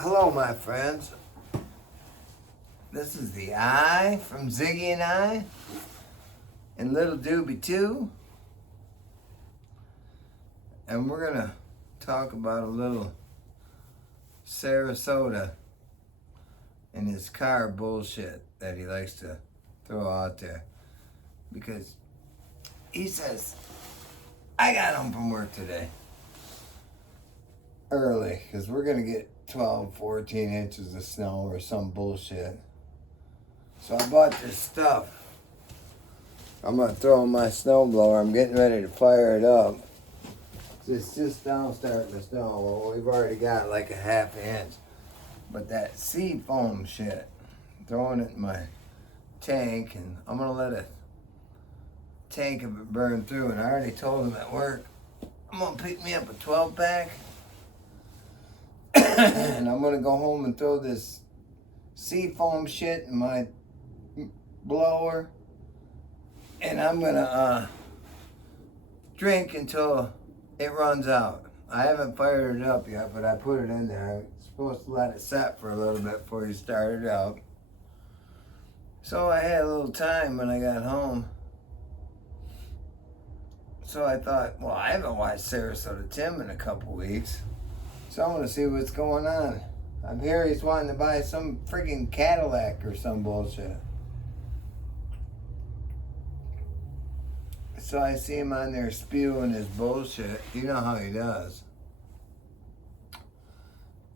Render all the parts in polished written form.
Hello, my friends. This is the I from Ziggy and Little Doobie too. And we're going to talk about a little Sarasota and his car bullshit that he likes to throw out there. Because he says, I got home from work today early because we're going to get 12, 14 inches of snow or some bullshit. So I bought this stuff. I'm going to throw in my snowblower. I'm getting ready to fire it up. It's just now starting to snow. Well, we've already got like a half inch. But that sea foam shit, throwing it in my tank, and I'm going to let a tank of it burn through. And I already told him at work, I'm going to pick me up a 12-pack. And I'm going to go home and throw this sea foam shit in my blower. And I'm going to drink until it runs out. I haven't fired it up yet, but I put it in there. I was supposed to let it set for a little bit before you start it up. So I had a little time when I got home. So I thought, well, I haven't watched Sarasota Tim in a couple weeks. So I want to see what's going on. I'm here, he's wanting to buy some freaking Cadillac or some bullshit. So I see him on there spewing his bullshit. You know how he does.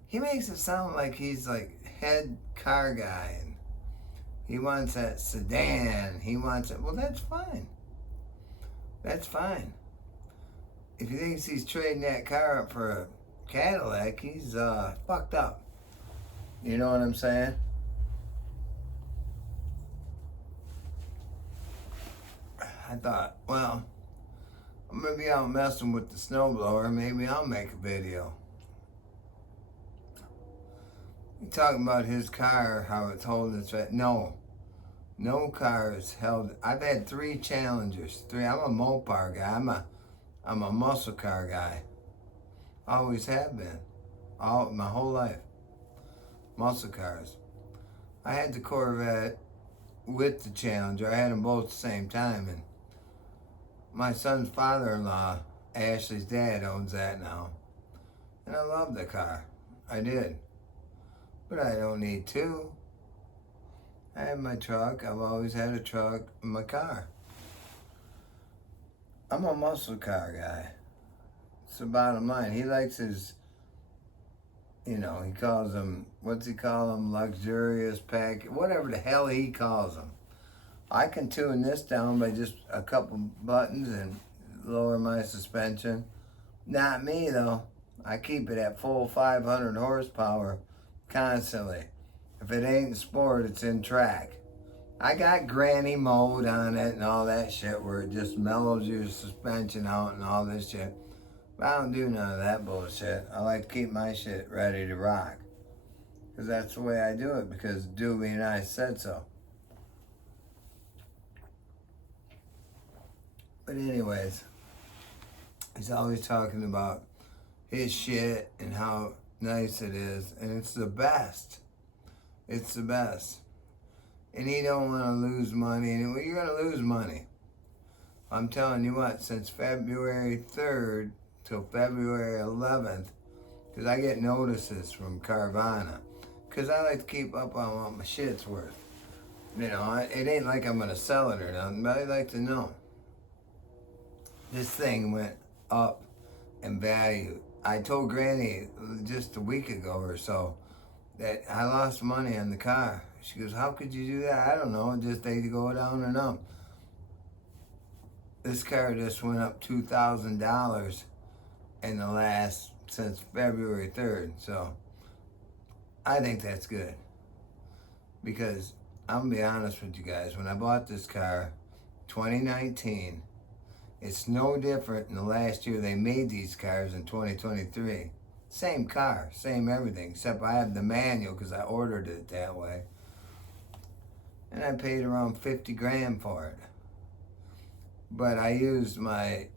He makes it sound like he's like head car guy. And he wants that sedan. He wants it. Well, that's fine. That's fine. If he thinks he's trading that car up for a Cadillac, he's fucked up. You know what I'm saying? I thought, well, I'm gonna be out messing with the snowblower. Maybe I'll make a video. He talking about his car, how it's holding its right. No car is held. I've had 3 Challengers. 3. I'm a Mopar guy. I'm a muscle car guy. Always have been. My whole life. Muscle cars. I had the Corvette with the Challenger. I had them both at the same time. And my son's father-in-law, Ashley's dad, owns that now. And I love the car. I did. But I don't need 2. I have my truck. I've always had a truck in my car. I'm a muscle car guy. It's the bottom line. He likes his, he calls them, what's he call them, luxurious pack, whatever the hell he calls them. I can tune this down by just a couple buttons and lower my suspension. Not me though. I keep it at full 500 horsepower constantly. If it ain't in sport, it's in track. I got granny mode on it and all that shit where it just mellows your suspension out and all this shit. But I don't do none of that bullshit. I like to keep my shit ready to rock. Because that's the way I do it, because Doobie and I said so. But anyways, he's always talking about his shit and how nice it is. And it's the best. It's the best. And he don't want to lose money. And you're going to lose money. I'm telling you what, since February 3rd till February 11th, because I get notices from Carvana. Because I like to keep up on what my shit's worth. It ain't like I'm going to sell it or nothing, but I like to know. This thing went up in value. I told Granny just a week ago or so that I lost money on the car. She goes, how could you do that? I don't know, just they go down and up. This car just went up $2,000 in the since February 3rd. So I think that's good. Because I'm gonna be honest with you guys, when I bought this car, 2019, it's no different than the last year they made these cars in 2023. Same car, same everything, except I have the manual because I ordered it that way. And I paid around 50 grand for it. But I used my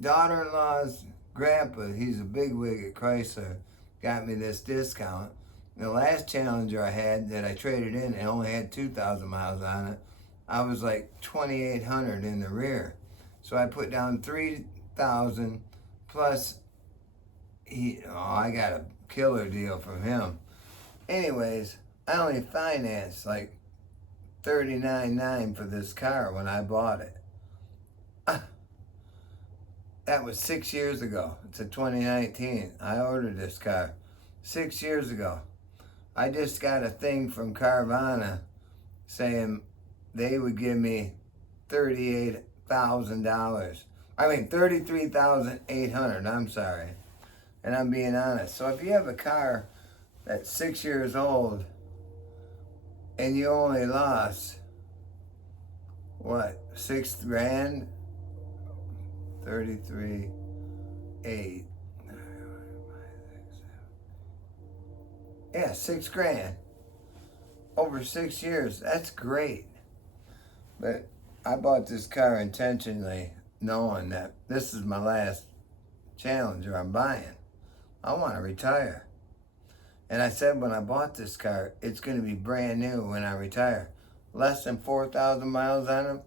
daughter-in-law's grandpa, he's a bigwig at Chrysler, got me this discount. The last Challenger I had that I traded in, it only had 2,000 miles on it. I was like 2,800 in the rear. So I put down 3,000 plus I got a killer deal from him. Anyways, I only financed like $39,900 for this car when I bought it. That was 6 years ago. It's a 2019. I ordered this car 6 years ago. I just got a thing from Carvana saying they would give me $38,000. I mean, $33,800. I'm sorry. And I'm being honest. So if you have a car that's 6 years old and you only lost, what, 6 grand? 33, 8. Yeah, 6 grand. Over 6 years. That's great. But I bought this car intentionally knowing that this is my last Challenger I'm buying. I want to retire. And I said when I bought this car, it's going to be brand new when I retire. Less than 4,000 miles on it.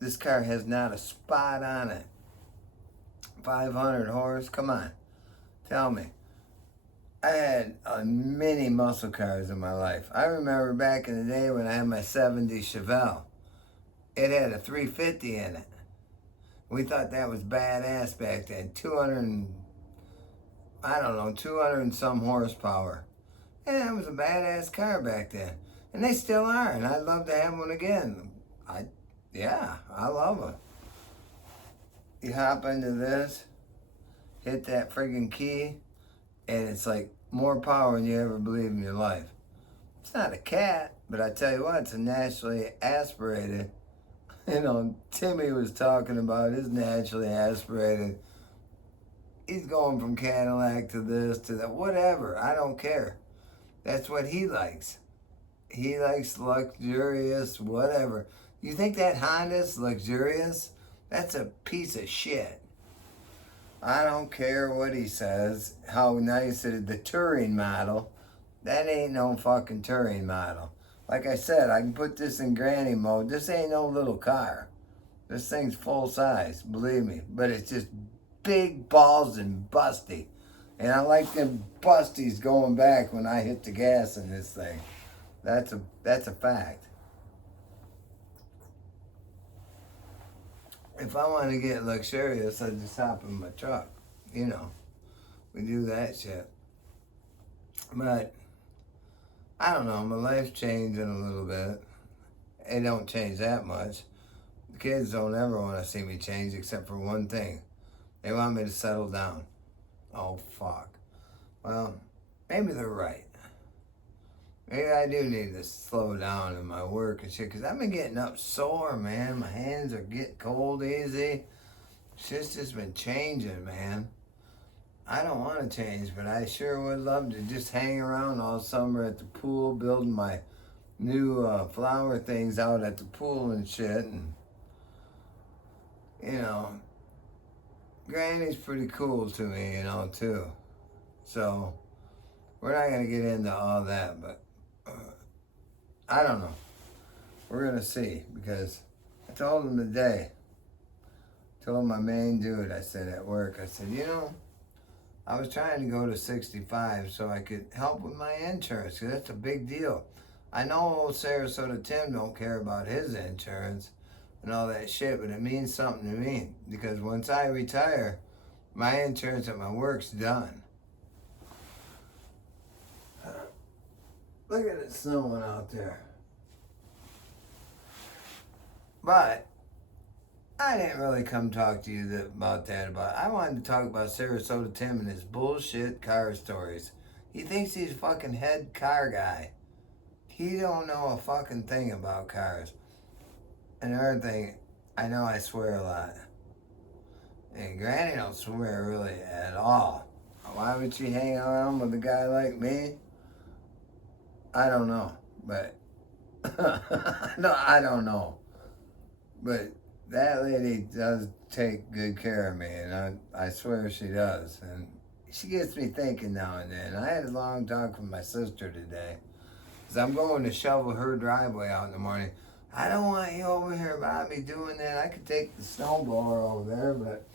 This car has not a spot on it. 500 horse, come on. Tell me. I had many muscle cars in my life. I remember back in the day when I had my 70 Chevelle. It had a 350 in it. We thought that was badass back then. 200 and some horsepower. Yeah, it was a badass car back then. And they still are, and I'd love to have one again. I love them. You hop into this, hit that friggin' key, and it's like more power than you ever believed in your life. It's not a cat, but I tell you what, it's a naturally aspirated. You know, Timmy was talking about his naturally aspirated. He's going from Cadillac to this, to that, whatever. I don't care. That's what he likes. He likes luxurious, whatever. You think that Honda's luxurious? That's a piece of shit. I don't care what he says, how nice it is. The touring model, that ain't no fucking touring model. Like I said, I can put this in granny mode. This ain't no little car. This thing's full size, believe me. But it's just big balls and busty. And I like them busties going back when I hit the gas in this thing. That's a fact. If I want to get luxurious, I just hop in my truck. You know, we do that shit. But I don't know, my life's changing a little bit. It don't change that much. The kids don't ever want to see me change except for one thing. They want me to settle down. Oh, fuck. Well, maybe they're right. Maybe I do need to slow down in my work and shit, because I've been getting up sore, man. My hands are getting cold easy. Shit's just been changing, man. I don't want to change, but I sure would love to just hang around all summer at the pool, building my new flower things out at the pool and shit. And, you know, Granny's pretty cool to me, you know, too. So, we're not going to get into all that, but I don't know. We're going to see, because I told him today, told my main dude, I said at work, I said, you know, I was trying to go to 65 so I could help with my insurance, because that's a big deal. I know old Sarasota Tim don't care about his insurance and all that shit, but it means something to me, because once I retire, my insurance at my work's done. Look at it snowing out there. But I didn't really come talk to you about that. I wanted to talk about Sarasota Tim and his bullshit car stories. He thinks he's a fucking head car guy. He don't know a fucking thing about cars. And another thing, I know I swear a lot. And Granny don't swear really at all. Why would she hang around with a guy like me? I don't know, but no, I don't know. But that lady does take good care of me, and I swear she does. And she gets me thinking now and then. I had a long talk with my sister today. Because I'm going to shovel her driveway out in the morning. I don't want you over here about me doing that. I could take the snowblower over there, but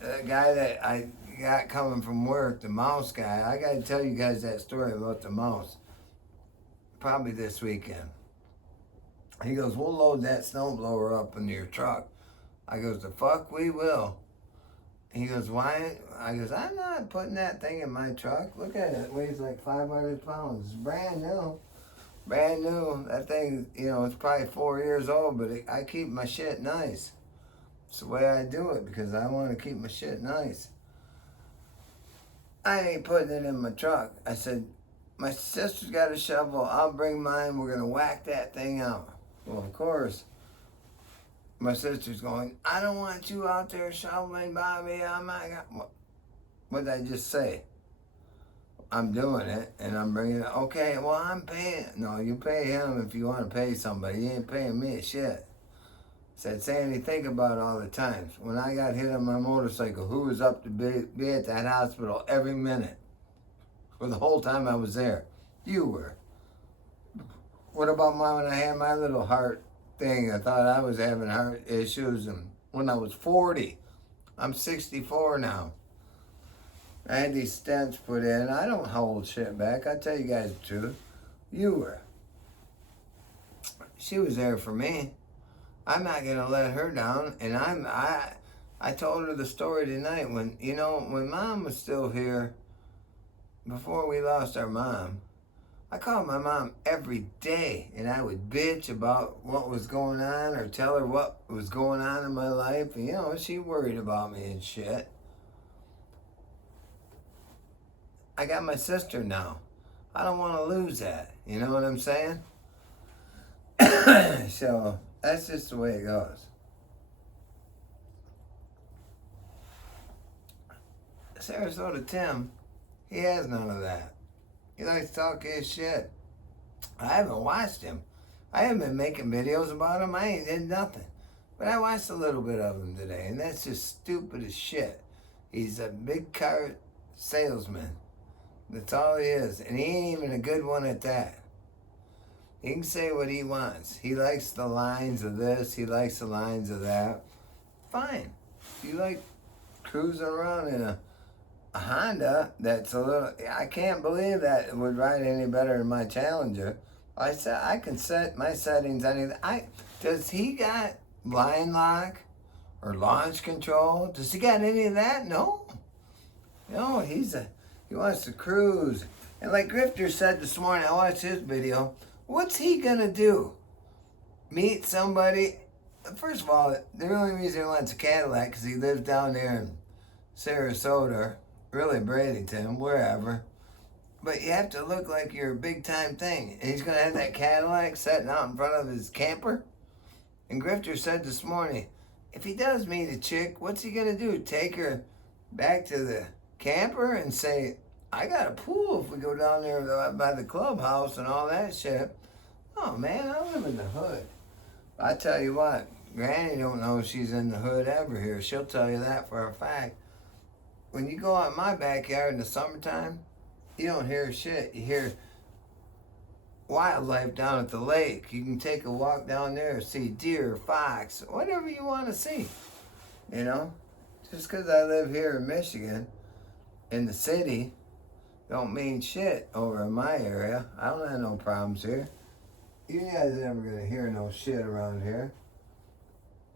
the guy that I got coming from work, the mouse guy, I got to tell you guys that story about the mouse. Probably this weekend. He goes, we'll load that snowblower up into your truck. I goes, the fuck we will. He goes, why? I goes, I'm not putting that thing in my truck. Look at it. It weighs like 500 pounds. It's brand new. Brand new. That thing, it's probably 4 years old, but I keep my shit nice. It's the way I do it because I want to keep my shit nice. I ain't putting it in my truck. I said, my sister's got a shovel. I'll bring mine. We're going to whack that thing out. Well, of course, my sister's going, I don't want you out there shoveling, Bobby. I'm not gonna... What did I just say? I'm doing it, and I'm bringing it. Okay, well, I'm paying. No, you pay him if you want to pay somebody. You ain't paying me shit. Said, Sandy, think about all the times. When I got hit on my motorcycle, who was up to be at that hospital every minute? For the whole time I was there. You were. What about when I had my little heart thing? I thought I was having heart issues, and when I was 40, I'm 64 now. I had these stents put in. I don't hold shit back. I tell you guys the truth. You were. She was there for me. I'm not gonna let her down. And I told her the story tonight when Mom was still here. Before we lost our mom, I called my mom every day, and I would bitch about what was going on or tell her what was going on in my life. And, she worried about me and shit. I got my sister now. I don't want to lose that. You know what I'm saying? So, that's just the way it goes. Sarasota Tim, he has none of that. He likes to talk his shit. I haven't watched him. I haven't been making videos about him. I ain't did nothing. But I watched a little bit of him today, and that's just stupid as shit. He's a big car salesman. That's all he is. And he ain't even a good one at that. He can say what he wants. He likes the lines of this. He likes the lines of that. Fine. If you like cruising around in a Honda that's a little... I can't believe that it would ride any better than my Challenger. I said I can set my settings on either. Does he got line lock or launch control? Does he got any of that? No. No, he wants to cruise. And like Grifter said this morning, I watched his video. What's he gonna do? Meet somebody? First of all, the only reason he wants a Cadillac because he lives down there in Sarasota, really Bradenton, wherever. But you have to look like you're a big time thing. And he's gonna have that Cadillac sitting out in front of his camper? And Grifter said this morning, if he does meet a chick, what's he gonna do? Take her back to the camper and say, I got a pool if we go down there by the clubhouse and all that shit. Oh man, I live in the hood. I tell you what, Granny don't know she's in the hood ever here. She'll tell you that for a fact. When you go out in my backyard in the summertime, you don't hear shit. You hear wildlife down at the lake. You can take a walk down there, see deer, fox, whatever you want to see. Just because I live here in Michigan, in the city, don't mean shit over in my area. I don't have no problems here. You guys are never gonna hear no shit around here.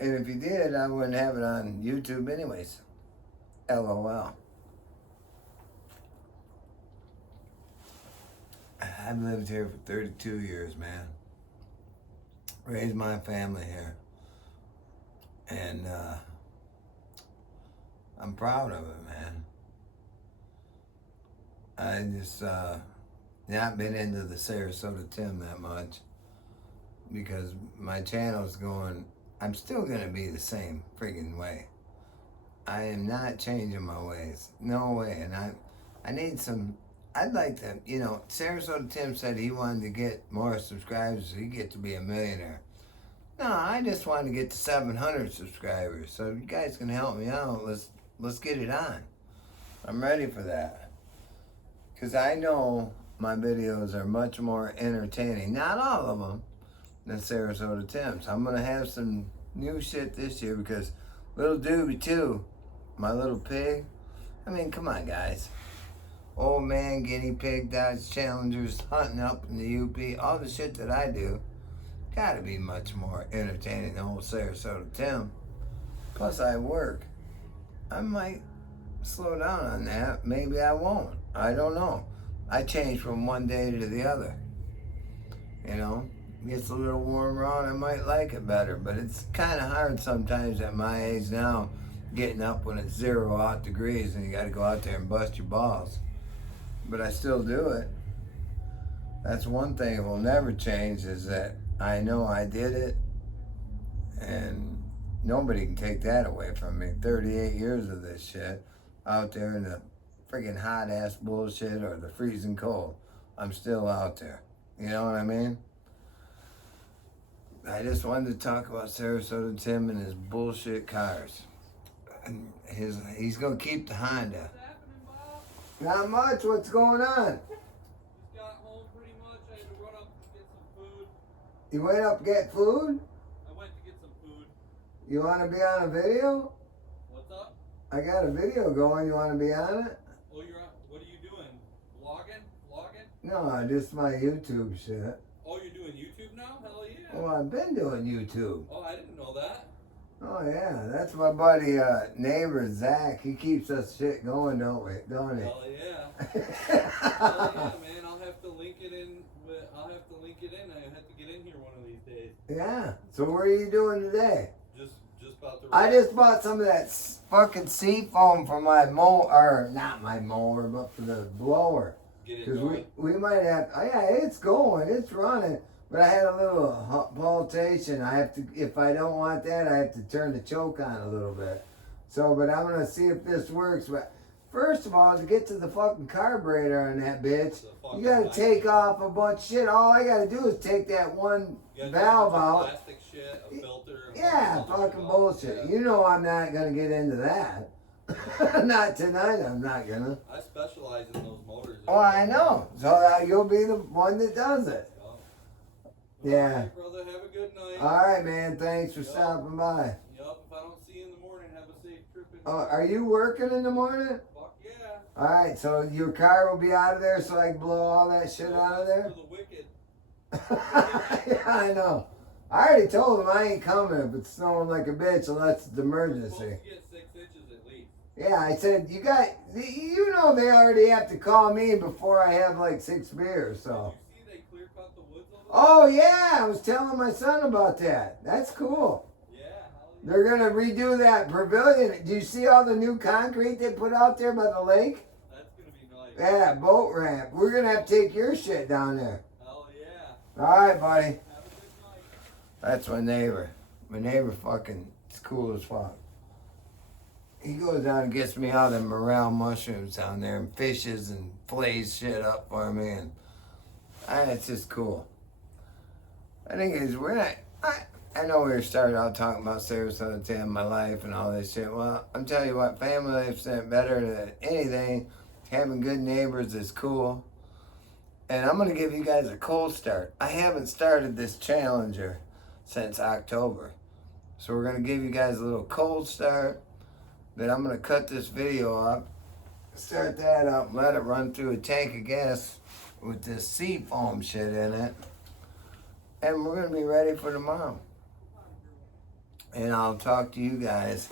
And if you did, I wouldn't have it on YouTube anyways. LOL. I've lived here for 32 years, man. Raised my family here. And I'm proud of it, man. I just not been into the Sarasota Tim that much because my channel's going, I'm still going to be the same friggin' way. I am not changing my ways. No way. And I need some, I'd like to, Sarasota Tim said he wanted to get more subscribers so he get to be a millionaire. No, I just want to get to 700 subscribers. So if you guys can help me out, let's get it on. I'm ready for that. Because I know my videos are much more entertaining. Not all of them. Than Sarasota Tim's. I'm going to have some new shit this year because little Doobie too, my little pig. I mean, come on, guys. Old man, guinea pig, Dodge Challengers, hunting up in the UP, all the shit that I do, gotta be much more entertaining than old Sarasota Tim. Plus, I work. I might slow down on that. Maybe I won't. I don't know. I change from one day to the other. You know? Gets a little warmer out, I might like it better, but it's kind of hard sometimes at my age now, getting up when it's 0 odd degrees and you got to go out there and bust your balls. But I still do it. That's one thing that will never change, is that I know I did it, and nobody can take that away from me. 38 years of this shit, out there in the freaking hot ass bullshit or the freezing cold. I'm still out there. You know what I mean? I just wanted to talk about Sarasota Tim and his bullshit cars. And he's gonna keep the Honda. Not much. What's going on? Just got home pretty much. I had to run up to get some food. You went up to get food? I went to get some food. You want to be on a video? What's up? I got a video going. You want to be on it? Oh, you're on. What are you doing? Vlogging? No, just my YouTube shit. Oh, you're doing YouTube now? Hell yeah. Well, I've been doing YouTube. Oh, I didn't know that. Oh yeah, that's my buddy, neighbor Zach. He keeps us shit going, don't he? Hell yeah. Hell yeah, man. I'll have to link it in. I have to get in here one of these days. Yeah. So what are you doing today? Just about to. I just bought some of that fucking sea foam for my mower, not my mower, but for the blower. Get it Because going. we might have. Oh yeah, it's going, it's running. But I had a little pulsation. I have to, if I don't want that, I have to turn the choke on a little bit. So, but I'm gonna see if this works. But first of all, to get to the fucking carburetor on that bitch, you gotta take off a bunch of shit. All I gotta do is take that one valve out. Plastic shit, a filter. Yeah, fucking bullshit. Yeah. You know I'm not gonna get into that. Not tonight, I'm not gonna. I specialize in those motors. Oh, I know. So you'll be the one that does it. Yeah. All right, brother. Have a good night. All right, man. Thanks for stopping by. Yup. If I don't see you in the morning, have a safe trip. Are you working in the morning? Fuck yeah. All right. So your car will be out of there, so I can blow all that shit out of there. For the wicked. Yeah, I know. I already told him I ain't coming if it's snowing like a bitch unless it's emergency. You're supposed to get 6 inches at least. Yeah, I said you know they already have to call me before I have like 6 beers. So. Did you see they clear cut the woods over there? Oh yeah, I was telling my son about that. That's cool. Yeah. They're gonna redo that pavilion. Do you see all the new concrete they put out there by the lake? That's gonna be nice. Yeah, boat ramp. We're gonna have to take your shit down there. Hell yeah. All right, buddy. Have a good night. That's my neighbor. My neighbor fucking is cool as fuck. He goes down and gets me all the morel mushrooms down there and fishes and flays shit up for me, and it's just cool. I think it's we're not. I know we were starting out talking about Sarasota Tim, my life, and all this shit. Well, I'm telling you what, family life's better than anything. Having good neighbors is cool. And I'm gonna give you guys a cold start. I haven't started this Challenger since October, so we're gonna give you guys a little cold start. Then I'm gonna cut this video up, start that up, and let it run through a tank of gas with this sea foam shit in it. And we're gonna be ready for tomorrow. And I'll talk to you guys.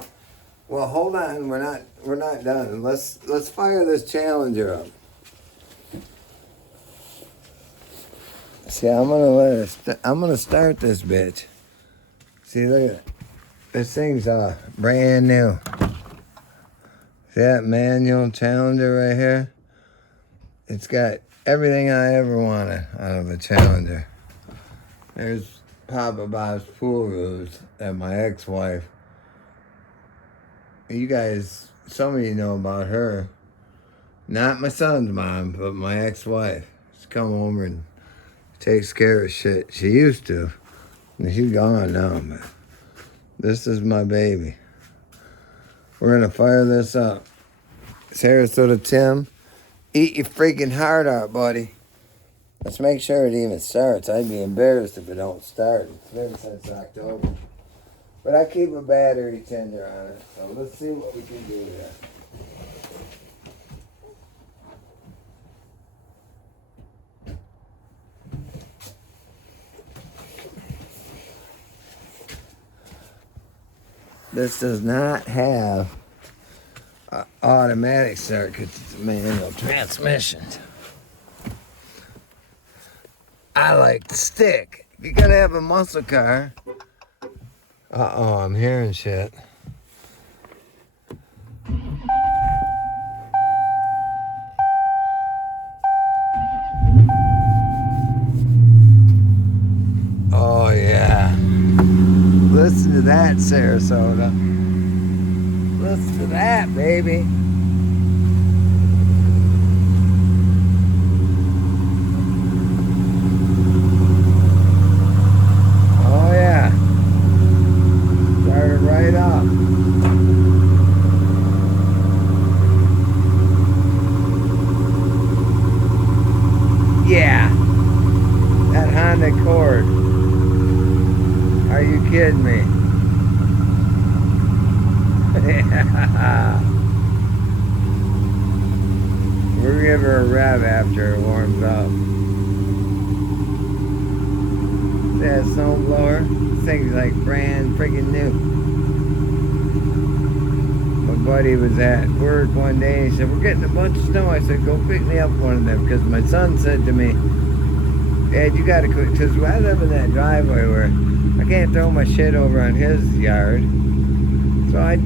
Well, hold on, we're not done. Let's fire this Challenger up. See, I'm gonna start this bitch. See, look at it. This thing's brand new. See that manual Challenger right here? It's got everything I ever wanted out of a Challenger. There's Papa Bob's pool ruse that my ex-wife. You guys, some of you know about her. Not my son's mom, but my ex-wife. She's come over and takes care of shit. She used to. And she's gone now, but this is my baby. We're gonna fire this up. Sarasota Tim, eat your freaking heart out, buddy. Let's make sure it even starts. I'd be embarrassed if it don't start. It's been since October. But I keep a battery tender on it, so let's see what we can do here. This does not have an automatic start because it's a manual transmission. I like to stick. If you're gonna have a muscle car, I'm hearing shit. Oh yeah. Listen to that, Sarasota. Listen to that, baby. Oh yeah. Started right up. Yeah. That Honda Accord. Are you kidding me? Yeah. We're gonna give her a rev after it warms up. That snowblower, this thing's like brand freaking new. My buddy was at work one day and he said, we're getting a bunch of snow. I said, go pick me up one of them, because my son said to me, Dad, you gotta quit, because I live in that driveway where I can't throw my shit over on his yard. So I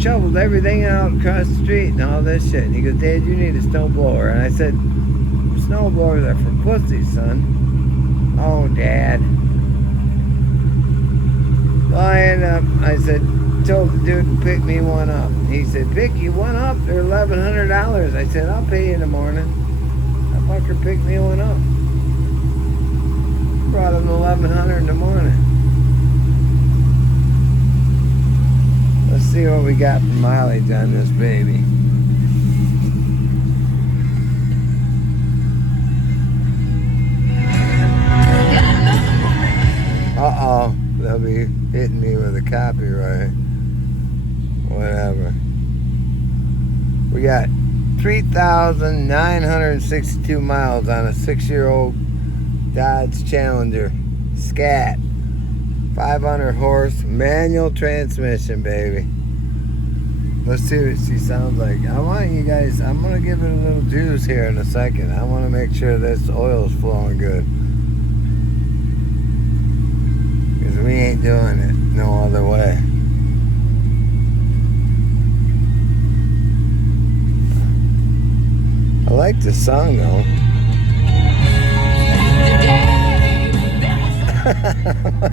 shoveled everything out across the street and all this shit. And he goes, Dad, you need a snowblower. And I said, snowblowers are for pussies, son. Oh, Dad. Well, I said, told the dude to pick me one up. He said, pick you one up? They're $1,100. I said, I'll pay you in the morning. That fucker picked me one up. Brought him $1,100 in the morning. Let's see what we got for mileage on this baby. Uh-oh, they'll be hitting me with a copyright. Whatever. We got 3,962 miles on a 6-year-old Dodge Challenger. Scat. 500 horse manual transmission, baby. Let's see what she sounds like. I want you guys, I'm going to give it a little juice here in a second. I want to make sure this oil is flowing good. Because we ain't doing it no other way. I like the song though.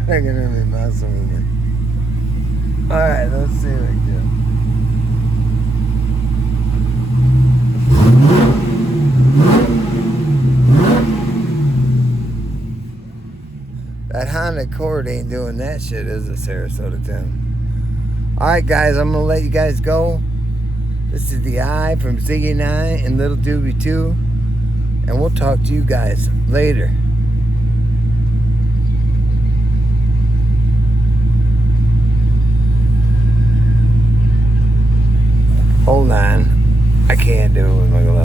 They're gonna be messing with me. Alright, let's see what we do. That Honda Accord ain't doing that shit, is it, Sarasota Tim? Alright guys, I'm gonna let you guys go. This is the I from Ziggy 9 and Little Doobie 2. And we'll talk to you guys later. Hold on. I can't do it with my